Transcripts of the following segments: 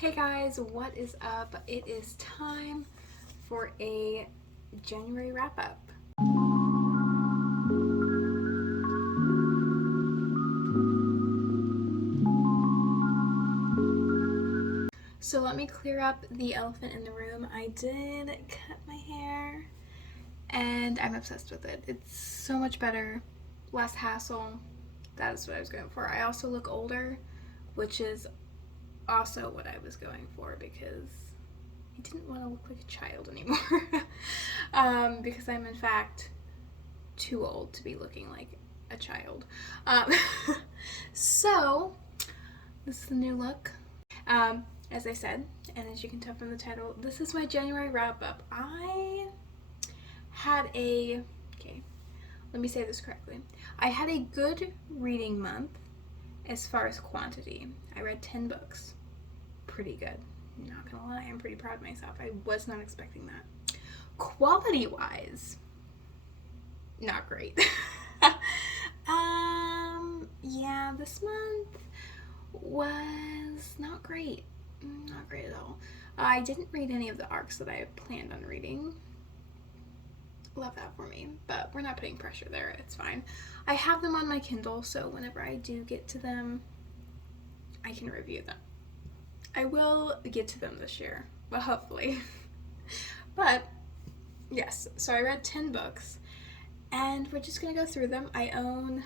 Hey guys, what is up? It is time for a January wrap up. So let me clear up the elephant in the room. I did cut my hair and I'm obsessed with it. It's so much better, less hassle. That is what I was going for. I also look older, which is also what I was going for because I didn't want to look like a child anymore. Because I'm in fact too old to be looking like a child. So this is the new look. As I said, and as you can tell from the title, this is my January wrap up. I had let me say this correctly. I had a good reading month as far as quantity. I read 10 books. Pretty good. Not gonna lie, I'm pretty proud of myself. I was not expecting that. Quality-wise, not great. Yeah, this month was not great. Not great at all. I didn't read any of the arcs that I had planned on reading. Love that for me, but we're not putting pressure there. It's fine. I have them on my Kindle, so whenever I do get to them, I can review them. I will get to them this year, well, hopefully. But yes, so I read 10 books, and we're just gonna go through them. I own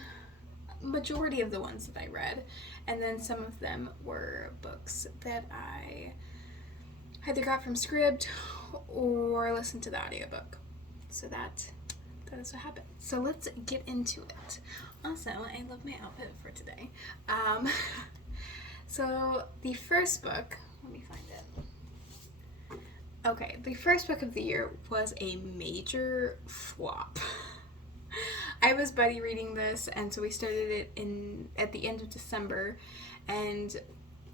majority of the ones that I read, and then some of them were books that I either got from Scribd or listened to the audiobook. So that is what happened. So let's get into it. Also, I love my outfit for today. So the first book, let me find it. Okay, the first book of the year was a major flop. I was buddy reading this, and so we started it at the end of December, and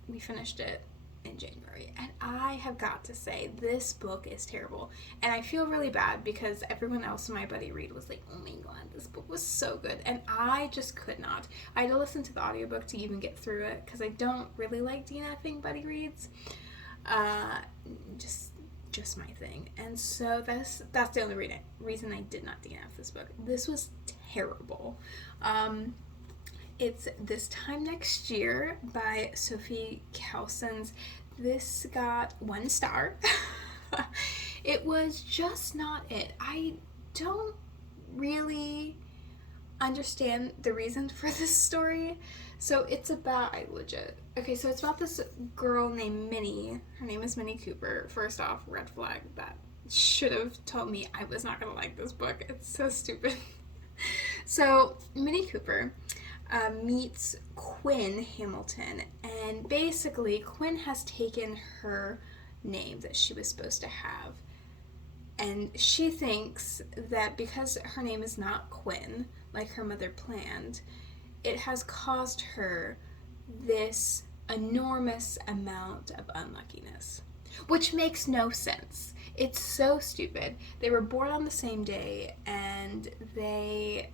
we finished it in January. And I have got to say, this book is terrible. And I feel really bad because everyone else in my buddy read was like, oh my god, this book was so good. And I just could not. I had to listen to the audiobook to even get through it because I don't really like DNFing buddy reads. Just my thing. And so that's the only reason I did not DNF this book. This was terrible. It's This Time Next Year by Sophie Kelsons. This got 1 star. It was just not it. I don't really understand the reason for this story. So it's about, it's about this girl named Minnie. Her name is Minnie Cooper. First off, red flag. That should have told me I was not going to like this book. It's so stupid. So Minnie Cooper meets Quinn Hamilton, and basically Quinn has taken her name that she was supposed to have, and she thinks that because her name is not Quinn, like her mother planned, it has caused her this enormous amount of unluckiness, which makes no sense. It's so stupid. They were born on the same day, and they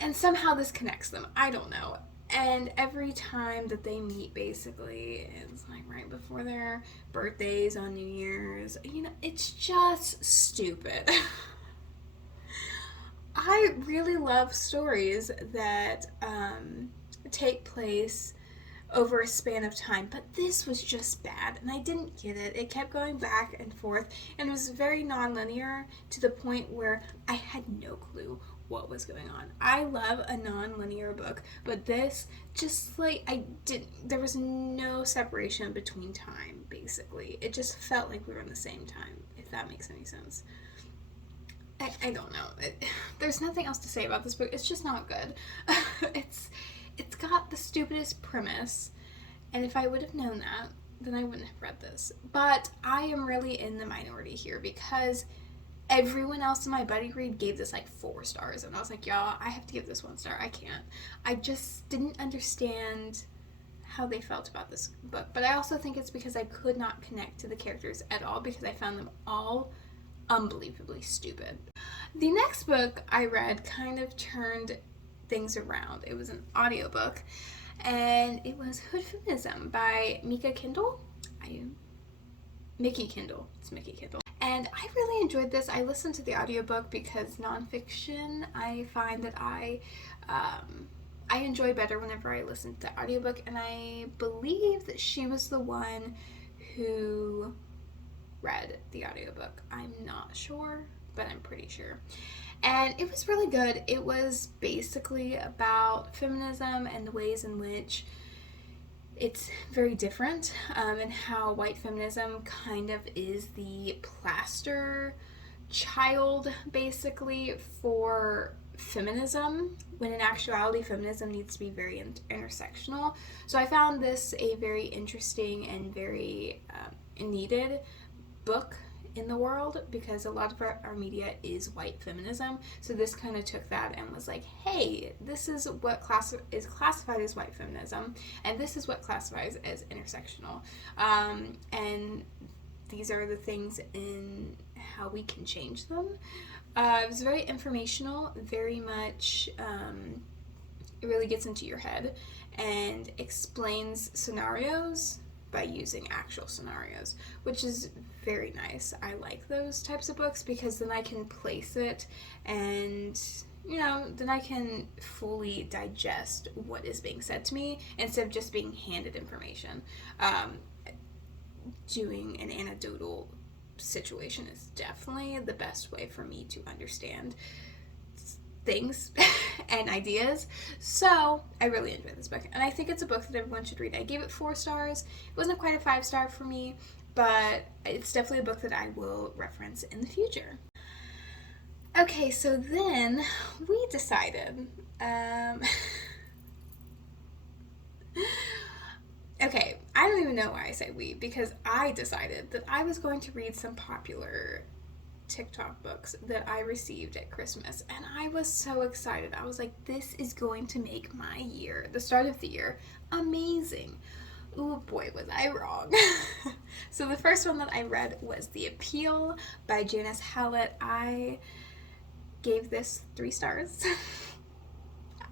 and somehow this connects them. I don't know. And every time that they meet, basically, it's like right before their birthdays on New Year's. It's just stupid. I really love stories that take place over a span of time, but this was just bad, and I didn't get it. It kept going back and forth, and it was very non-linear to the point where I had no clue what was going on. I love a non-linear book, but this just there was no separation between time, basically. It just felt like we were in the same time, if that makes any sense. I don't know. There's nothing else to say about this book. It's just not good. It's got the stupidest premise, and if I would have known that, then I wouldn't have read this. But I am really in the minority here because everyone else in my buddy read gave this like 4 stars, and I was like, y'all, I have to give this 1 star. I can't. I just didn't understand how they felt about this book. But I also think it's because I could not connect to the characters at all because I found them all unbelievably stupid. The next book I read kind of turned things around. It was an audiobook, and it was Hood Feminism by Mika Kindle. Mickey Kindle. It's Mickey Kindle. And I really enjoyed this. I listened to the audiobook because nonfiction, I find that I enjoy better whenever I listen to the audiobook, and I believe that she was the one who read the audiobook. I'm not sure, but I'm pretty sure. And it was really good. It was basically about feminism and the ways in which it's very different, and how white feminism kind of is the plaster child, basically, for feminism, when in actuality feminism needs to be very intersectional. So I found this a very interesting and very needed book in the world, because a lot of our media is white feminism. So this kind of took that and was like, hey, this is what is classified as white feminism, and this is what classifies as intersectional, and these are the things in how we can change them. It was very informational, very much, it really gets into your head and explains scenarios by using actual scenarios, which is very nice. I like those types of books because then I can place it and, then I can fully digest what is being said to me instead of just being handed information. Doing an anecdotal situation is definitely the best way for me to understand things and ideas. So I really enjoyed this book, and I think it's a book that everyone should read. I gave it 4 stars. It wasn't quite a 5-star for me, but it's definitely a book that I will reference in the future. Okay, so then we decided, okay, I don't even know why I say we, because I decided that I was going to read some popular TikTok books that I received at Christmas, and I was so excited. I was like, this is going to make my year, the start of the year, amazing. Ooh, boy, was I wrong. So the first one that I read was The Appeal by Janice Hallett. I gave this 3 stars.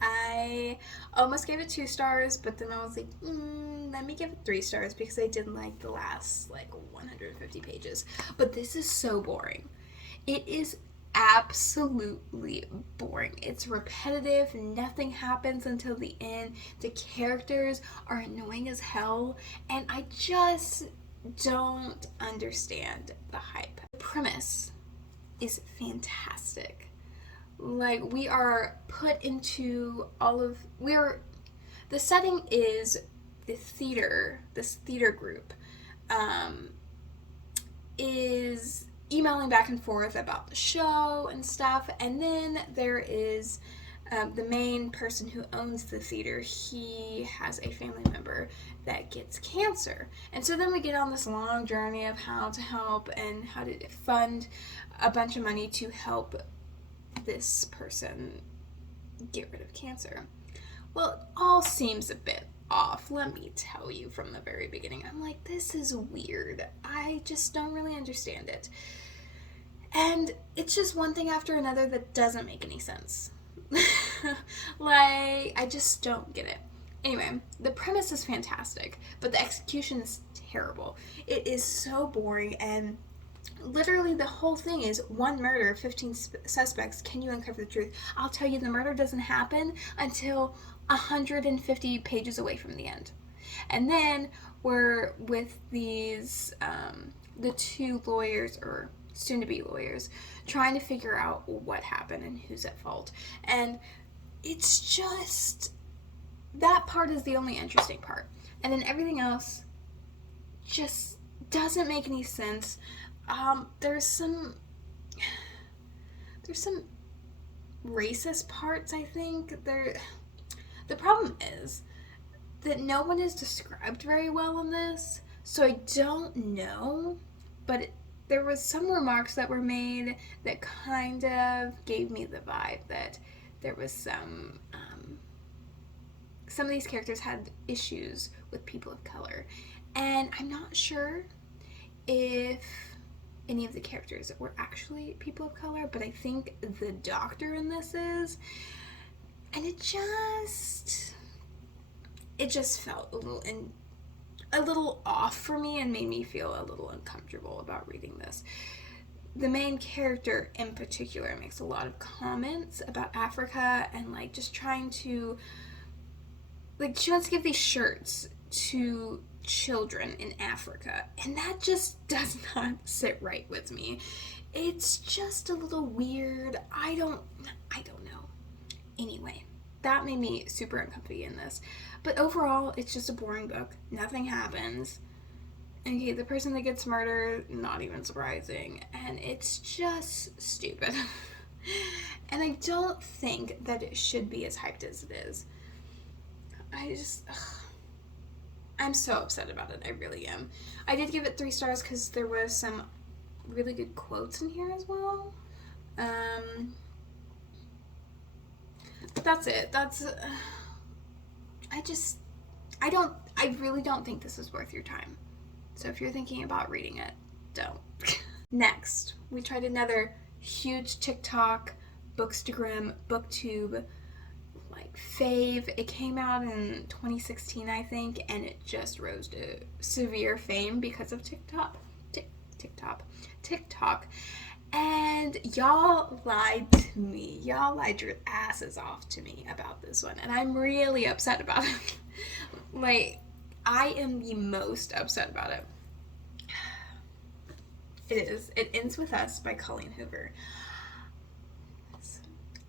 I almost gave it 2 stars, but then I was like, let me give it 3 stars because I didn't like the last 150 pages. But this is so boring. It is absolutely boring. It's repetitive. Nothing happens until the end. The characters are annoying as hell, and I just don't understand the hype. The premise is fantastic. We are put into the setting is this theater group is emailing back and forth about the show and stuff, and then there is the main person who owns the theater. He has a family member that gets cancer, and so then we get on this long journey of how to help and how to fund a bunch of money to help this person get rid of cancer. Well, it all seems a bit off, let me tell you, from the very beginning. I'm like, this is weird. I just don't really understand it. And it's just one thing after another that doesn't make any sense. I just don't get it. Anyway, the premise is fantastic, but the execution is terrible. It is so boring, and literally the whole thing is 1 murder, 15 suspects. Can you uncover the truth? I'll tell you, the murder doesn't happen until 150 pages away from the end. And then we're with these, the 2 lawyers, or soon-to-be lawyers, trying to figure out what happened and who's at fault. And it's just, that part is the only interesting part. And then everything else just doesn't make any sense. There's some racist parts, I think. The problem is that no one is described very well in this, so I don't know, but there was some remarks that were made that kind of gave me the vibe that there was some of these characters had issues with people of color, and I'm not sure if any of the characters were actually people of color, but I think the doctor in this is, and it just, it just felt a little off for me and made me feel a little uncomfortable about reading this. The main character in particular makes a lot of comments about Africa and like just trying to, like, she wants to give these shirts to children in Africa, and that just does not sit right with me. It's just a little weird. I don't know. Anyway, that made me super uncomfy in this. But overall, it's just a boring book. Nothing happens. Okay, the person that gets murdered, not even surprising. And it's just stupid. And I don't think that it should be as hyped as it is. I'm so upset about it. I really am. I did give it 3 stars because there was some really good quotes in here as well. But that's it. I really don't think this is worth your time. So if you're thinking about reading it, don't. Next, we tried another huge TikTok, Bookstagram, BookTube, like fave. It came out in 2016, I think, and it just rose to severe fame because of TikTok. And y'all lied to me. Y'all lied your asses off to me about this one, and I'm really upset about it. Like, I am the most upset about it. It Ends With Us by Colleen Hoover.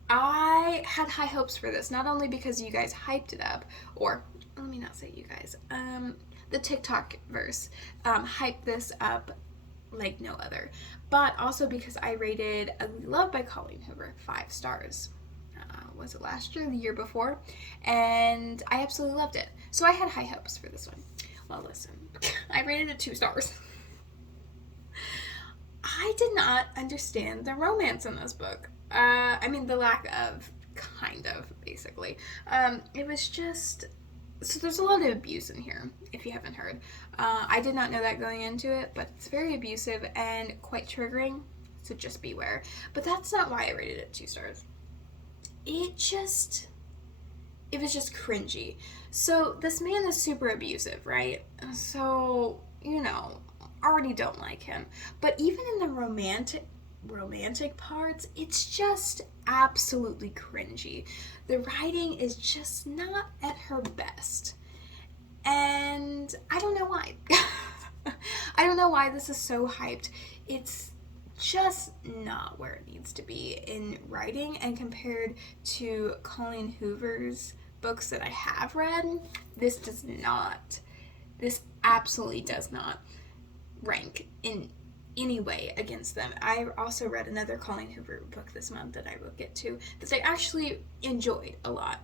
I had high hopes for this, not only because you guys hyped it up, or let me not say you guys, the TikTok verse hyped this up like no other, but also because I rated Ugly Love by Colleen Hoover 5 stars. Was it last year or the year before? And I absolutely loved it. So I had high hopes for this one. Well, listen, I rated it 2 stars. I did not understand the romance in this book. I mean, the lack of, kind of, basically. It was just... So there's a lot of abuse in here, if you haven't heard. I did not know that going into it, but it's very abusive and quite triggering, so just beware. But that's not why I rated it 2 stars. It was just cringy. So this man is super abusive, right? So, already don't like him. But even in the romantic parts, it's just absolutely cringy. The writing is just not at her best. And I don't know why. I don't know why this is so hyped. It's just not where it needs to be in writing, and compared to Colleen Hoover's books that I have read, this absolutely does not rank in any way against them. I also read another Colleen Hoover book this month that I will get to that I actually enjoyed a lot.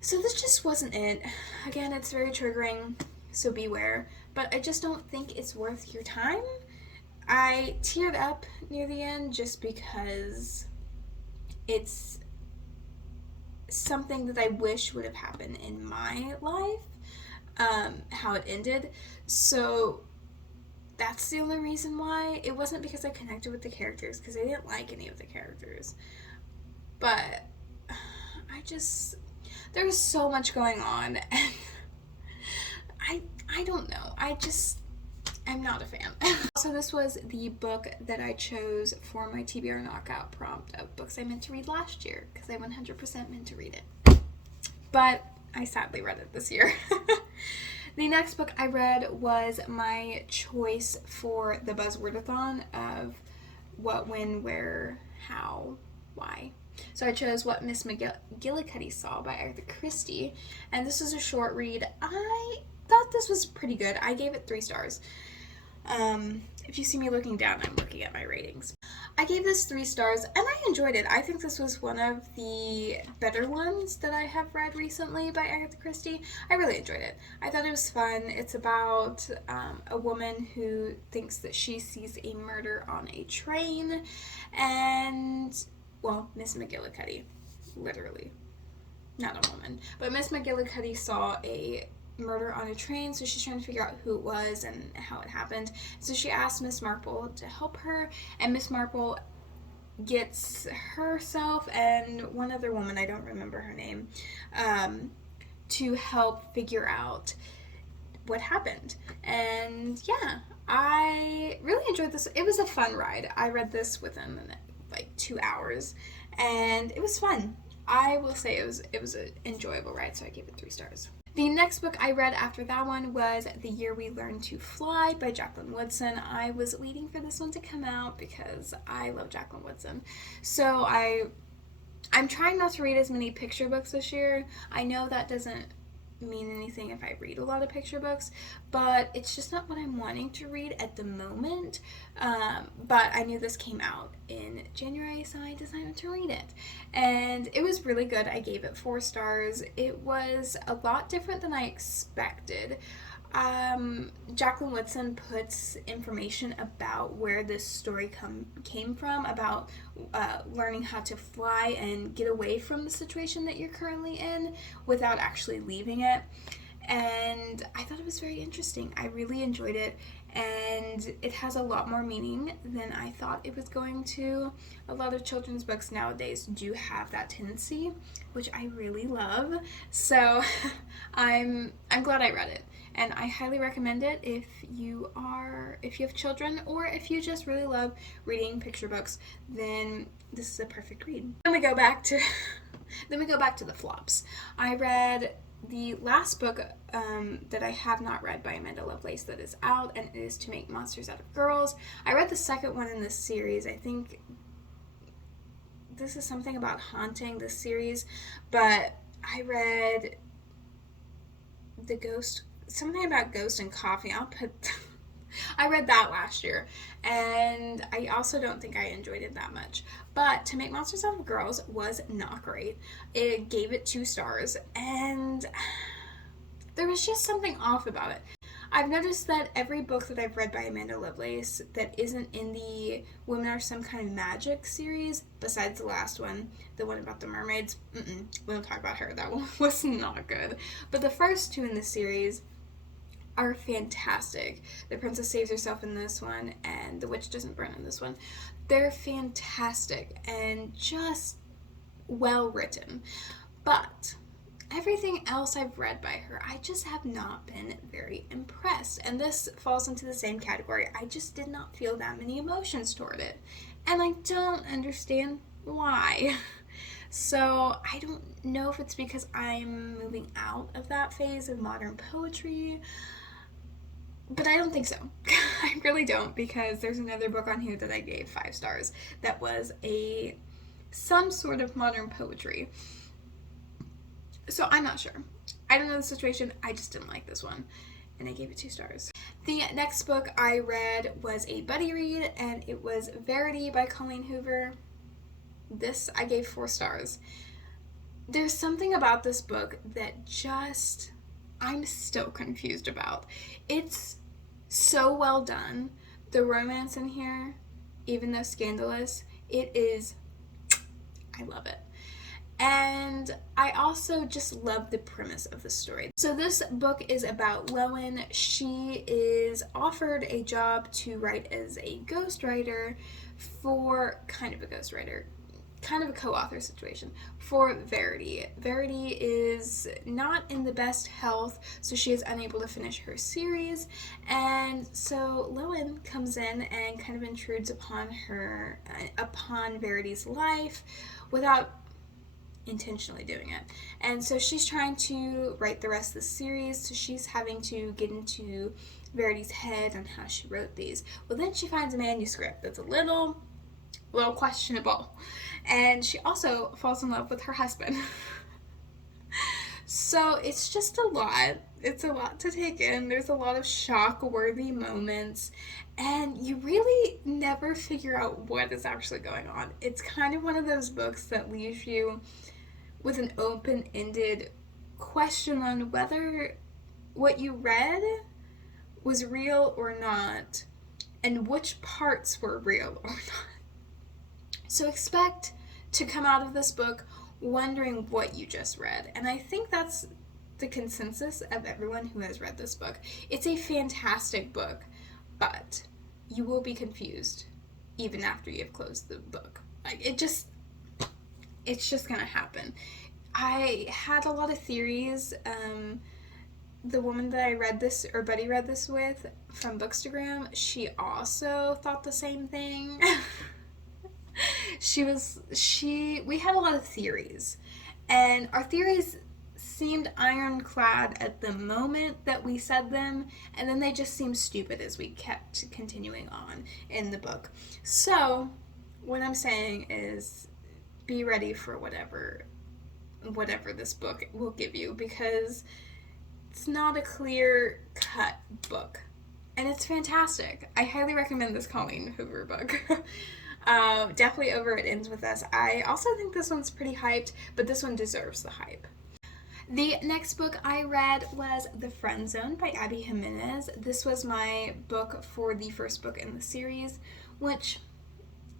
So this just wasn't it. Again, it's very triggering, so beware. But I just don't think it's worth your time. I teared up near the end just because it's something that I wish would have happened in my life, how it ended. So that's the only reason why. It wasn't because I connected with the characters, because I didn't like any of the characters. But there's so much going on, and I don't know. I'm not a fan. Also, this was the book that I chose for my TBR knockout prompt of books I meant to read last year, because I 100% meant to read it. But I sadly read it this year. The next book I read was my choice for the Buzzwordathon of what, when, where, how, why. So I chose What Miss McGillicuddy Saw by Agatha Christie, and this is a short read. I thought this was pretty good. I gave it 3 stars. If you see me looking down, I'm looking at my ratings. I gave this 3 stars, and I enjoyed it. I think this was one of the better ones that I have read recently by Agatha Christie. I really enjoyed it. I thought it was fun. It's about a woman who thinks that she sees a murder on a train, and, well, Miss McGillicuddy, literally. Not a woman. But Miss McGillicuddy saw a murder on a train, so she's trying to figure out who it was and how it happened. So she asked Miss Marple to help her, and Miss Marple gets herself and one other woman, I don't remember her name, to help figure out what happened. And yeah, I really enjoyed this. It was a fun ride. I read this within like 2 hours, and it was fun. I will say it was an enjoyable ride, so I gave it 3 stars. The next book I read after that one was The Year We Learned to Fly by Jacqueline Woodson. I was waiting for this one to come out because I love Jacqueline Woodson. So I'm trying not to read as many picture books this year. I know that doesn't mean anything if I read a lot of picture books, but it's just not what I'm wanting to read at the moment. But I knew this came out in January, so I decided to read it. And it was really good. I gave it 4 stars. It was a lot different than I expected. Jacqueline Woodson puts information about where this story came from, about learning how to fly and get away from the situation that you're currently in without actually leaving it. And I thought it was very interesting. I really enjoyed it, and it has a lot more meaning than I thought it was going to. A lot of children's books nowadays do have that tendency, which I really love. So I'm glad I read it. And I highly recommend it if you have children, or if you just really love reading picture books, then this is a perfect read. Then we go back to the flops. I read the last book that I have not read by Amanda Lovelace that is out, and it is To Make Monsters Out of Girls. I read the second one in this series. I think this is something about haunting, this series, but I read something about Ghost and Coffee. I read that last year, and I also don't think I enjoyed it that much. But To Make Monsters Out of Girls was not great. It gave it 2 stars, and there was just something off about it. I've noticed that every book that I've read by Amanda Lovelace that isn't in the Women Are Some Kind of Magic series, besides the last one, the one about the mermaids, we don't talk about her. That one was not good. But the first 2 in the series are fantastic. The princess saves herself in this one, and the witch doesn't burn in this one. They're fantastic and just well written. But everything else I've read by her, I just have not been very impressed. And this falls into the same category. I just did not feel that many emotions toward it. And I don't understand why. So I don't know if it's because I'm moving out of that phase of modern poetry, but I don't think so. I really don't, because there's another book on here that I gave 5 stars that was some sort of modern poetry. So I'm not sure. I don't know the situation. I just didn't like this one, and I gave it 2 stars. The next book I read was a buddy read, and it was Verity by Colleen Hoover. This I gave 4 stars. There's something about this book that I'm still confused about. It's so well done. The romance in here, even though scandalous, I love it. And I also just love the premise of the story. So this book is about Lowen. She is offered a job to write as a ghostwriter for kind of a co-author situation for Verity. Verity is not in the best health, so she is unable to finish her series, and so Lowen comes in and kind of intrudes upon Verity's life without intentionally doing it. And so she's trying to write the rest of the series, so she's having to get into Verity's head on how she wrote these. Well, then she finds a manuscript that's a little questionable, and she also falls in love with her husband. So it's just a lot. It's a lot to take in. There's a lot of shock-worthy moments, and you really never figure out what is actually going on. It's kind of one of those books that leaves you with an open-ended question on whether what you read was real or not, and which parts were real or not. So expect to come out of this book wondering what you just read. And I think that's the consensus of everyone who has read this book. It's a fantastic book, but you will be confused even after you have closed the book. Like, it's just gonna happen. I had a lot of theories. The woman that I read this, or Buddy read this with from Bookstagram, she also thought the same thing. We had a lot of theories, and our theories seemed ironclad at the moment that we said them, and then they just seemed stupid as we kept continuing on in the book. So what I'm saying is, be ready for whatever this book will give you, because it's not a clear cut book, and it's fantastic. I highly recommend this Colleen Hoover book. Definitely over It Ends With Us. I also think this one's pretty hyped, but this one deserves the hype. The next book I read was The Friend Zone by Abby Jimenez. This was my book for the first book in the series, which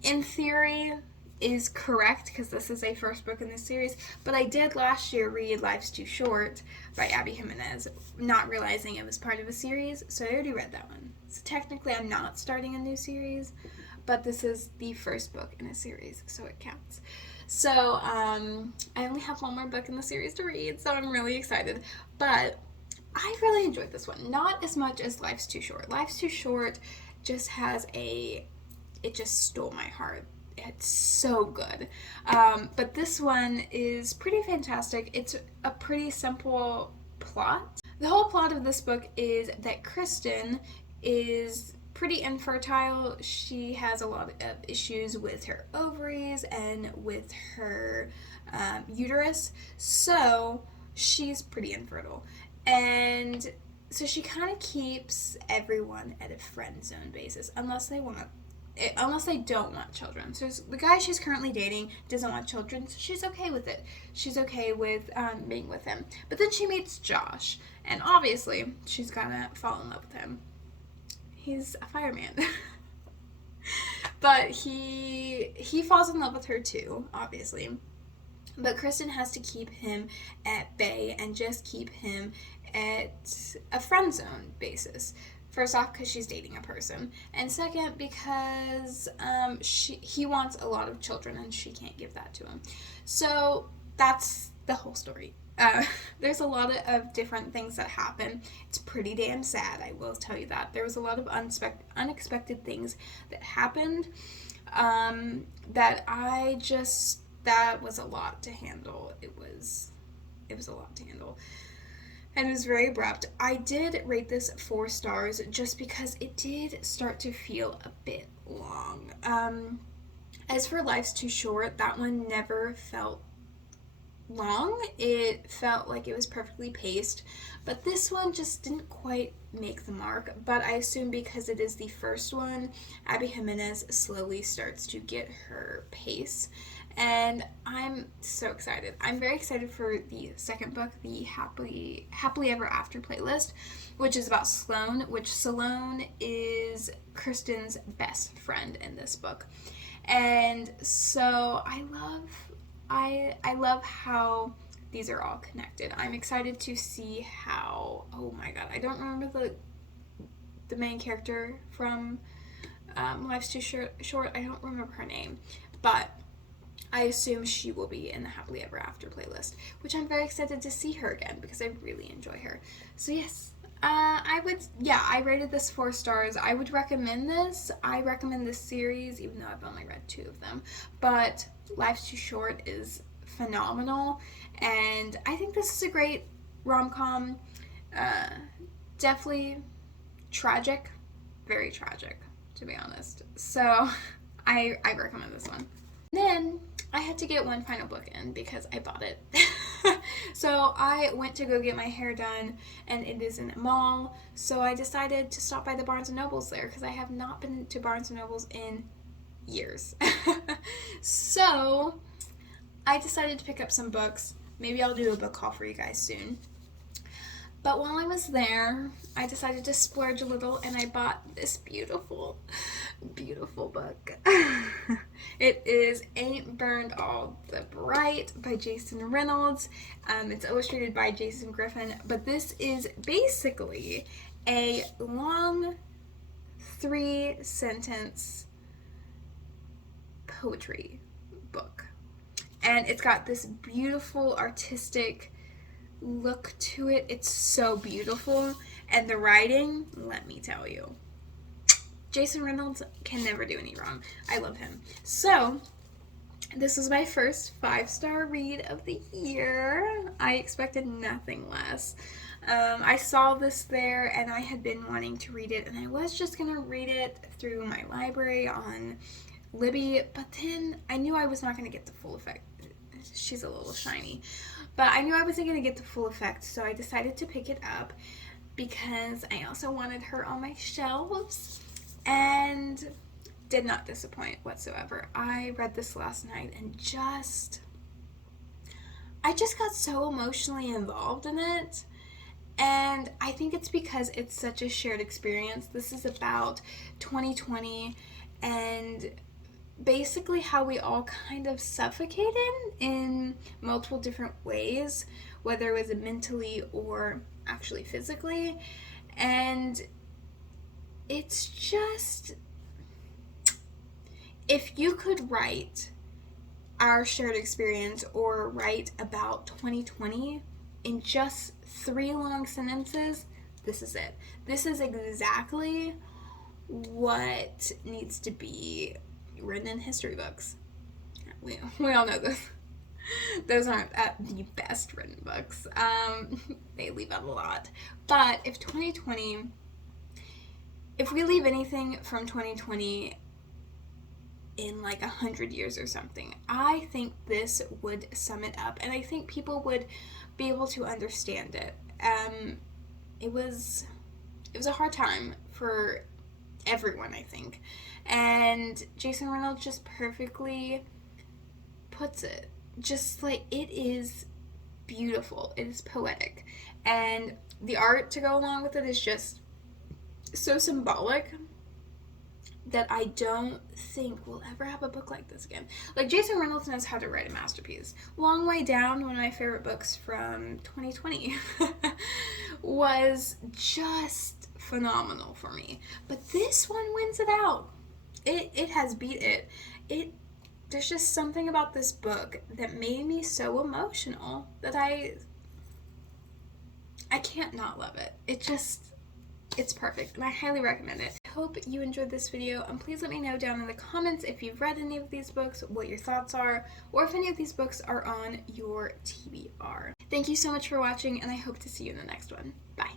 in theory is correct because this is a first book in the series, but I did last year read Life's Too Short by Abby Jimenez, not realizing it was part of a series, so I already read that one. So technically I'm not starting a new series, but this is the first book in a series, so it counts. So I only have one more book in the series to read, so I'm really excited. But I really enjoyed this one. Not as much as Life's Too Short. Life's Too Short just it just stole my heart. It's so good. But this one is pretty fantastic. It's a pretty simple plot. The whole plot of this book is that Kristen is pretty infertile. She has a lot of issues with her ovaries and with her uterus, so she's pretty infertile. And so she kind of keeps everyone at a friend zone basis, unless they don't want children. So the guy she's currently dating doesn't want children, so she's okay with it. She's okay with being with him. But then she meets Josh, and obviously she's gonna fall in love with him. He's a fireman. But he falls in love with her too, obviously. But Kristen has to keep him at bay and just keep him at a friend zone basis. First off, because she's dating a person, and second, because he wants a lot of children and she can't give that to him. So that's the whole story. There's a lot of different things that happen. It's pretty damn sad, I will tell you that. There was a lot of unexpected things that happened that was a lot to handle. It was a lot to handle. And it was very abrupt. I did rate this 4 stars just because it did start to feel a bit long. As for Life's Too Short, that one never felt long. It felt like it was perfectly paced, but this one just didn't quite make the mark. But I assume because it is the first one, Abby Jimenez slowly starts to get her pace, and I'm so excited. I'm very excited for the second book, the Happily Ever After playlist, which is about Sloane, which Sloane is Kristen's best friend in this book. And so I love how these are all connected. I'm excited to see how, oh my god, I don't remember the main character from Life's Too Short. I don't remember her name, but I assume she will be in the Happily Ever After playlist, which I'm very excited to see her again because I really enjoy her. So yes, I rated this 4 stars. I would recommend this. I recommend this series, even though I've only read 2 of them. But Life's Too Short is phenomenal, and I think this is a great rom-com. Definitely tragic, very tragic, to be honest. So I recommend this one. Then I had to get one final book in because I bought it. So I went to go get my hair done, and it is in a mall, so I decided to stop by the Barnes & Nobles there because I have not been to Barnes & Nobles in years. So I decided to pick up some books. Maybe I'll do a book haul for you guys soon. But while I was there, I decided to splurge a little, and I bought this beautiful, beautiful book. It is Ain't Burned All the Bright by Jason Reynolds. It's illustrated by Jason Griffin, but this is basically a long 3-sentence poetry book. and it's got this beautiful artistic look to it. It's so beautiful, and the writing, let me tell you, Jason Reynolds can never do any wrong. I love him. So this was my first 5-star read of the year. I expected nothing less. I saw this there, and I had been wanting to read it, and I was just going to read it through my library on Libby, but then I knew I was not going to get the full effect. She's a little shiny. But I knew I wasn't going to get the full effect, so I decided to pick it up because I also wanted her on my shelves, and did not disappoint whatsoever. I read this last night and I just got so emotionally involved in it. And I think it's because it's such a shared experience. This is about 2020 and basically how we all kind of suffocated in multiple different ways, whether it was mentally or actually physically. And it's just, if you could write our shared experience or write about 2020 in just 3 long sentences, this is it. This is exactly what needs to be written in history books. We all know this. Those aren't the best written books. They leave out a lot. But if we leave anything from 2020 in like 100 years or something, I think this would sum it up, and I think people would be able to understand it. It was a hard time for everyone, I think, and Jason Reynolds just perfectly puts it. Just like, it is beautiful, it is poetic, and the art to go along with it is just so symbolic that I don't think we'll ever have a book like this again. Like, Jason Reynolds knows how to write a masterpiece. Long Way Down, one of my favorite books from 2020, was just phenomenal for me. But this one wins it out. It has beat it. There's just something about this book that made me so emotional that I can't not love it. It's perfect, and I highly recommend it. I hope you enjoyed this video, and please let me know down in the comments if you've read any of these books, what your thoughts are, or if any of these books are on your TBR. Thank you so much for watching, and I hope to see you in the next one. Bye.